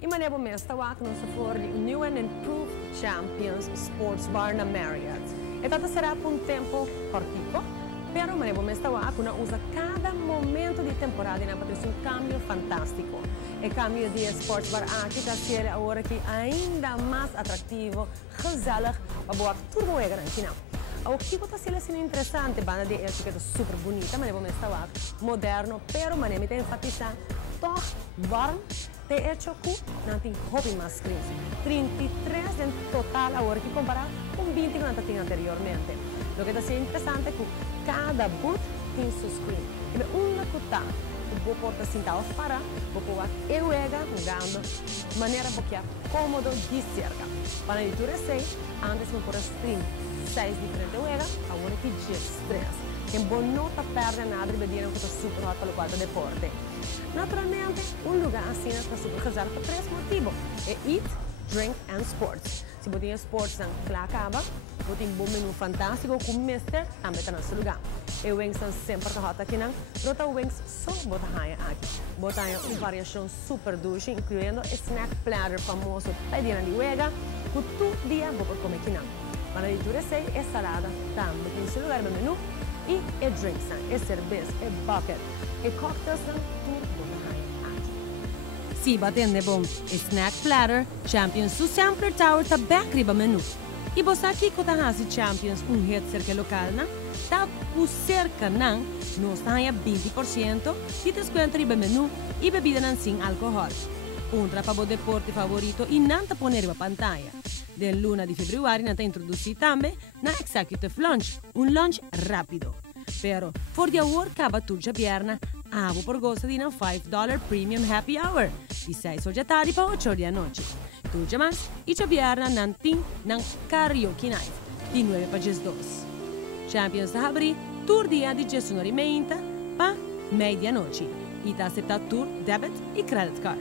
I manevo mesta wak non se for di New and Improved Champions Sports Bar na Marriott. E tata será por um tempo cortico, pero manevo mesta wak una usa cada momento di temporada na para um cambio fantástico. E cambio de Sports Bar aqui está sendo agora que ainda mais atrativo, gezellig, para boa turbo ega na final. O que está sendo interessante, banda de etiqueta super bonita, manevo mesta wak moderno, pero manevo te enfatizar toch warm. Te hecho que não tem hobby mais screens. 33 em total agora que comparar com 20 que não tinha anteriormente. O que está sendo interessante é que cada booth tem seu screen. E uma que está, vou portar sentado para, vou pôr eu jogando, maneira porque é cômodo de cerca. Para a leitura 6, antes vou pôr screen 6 diferentes eu agora que 3. Que bom não está perdendo nada de beber que está super hot para o quarto de deporte. Naturalmente, lugar assim está super reservado por 3 motivos. É Eat, Drink and Sports. Se você tem sports, não acaba. Você tem um bom menu fantástico com o mister, também está nesse lugar. E o wings sempre está hot aqui, não? Rota wings só bota raia aqui. Bota uma variação super doce, incluindo o snack platter famoso pedina de uega, que todo dia vou comer aqui, não. Para a leitura 6, é salada, também tem esse lugar no menu. E drinks, e cerveja, e bucket, e cocktails, tudo bota raia aqui. Se batendo é bom, snack platter, Champions do Sampler Tower está bem riba menu. E você aqui que está fazendo Champions hit cerca local, está por cerca, não está aí 20% de desconto riba menu e bebida não sem álcool. Para o deporte favorito e não está poner a pantalla. Del luna de fevereiro, está introduzido também na Executive Lunch, lunch rápido. Pero, for the hour, acaba tudo a perna, abo por gosto de $5 Premium Happy Hour, de 6 horas da tarde para 8 horas da noite. Tudo mais, e a perna não tem karaoke night, de 9 para 10 Champions da abrir, tour dia de 19h30 para meia-noite. E está aceitado tour, debit e credit card.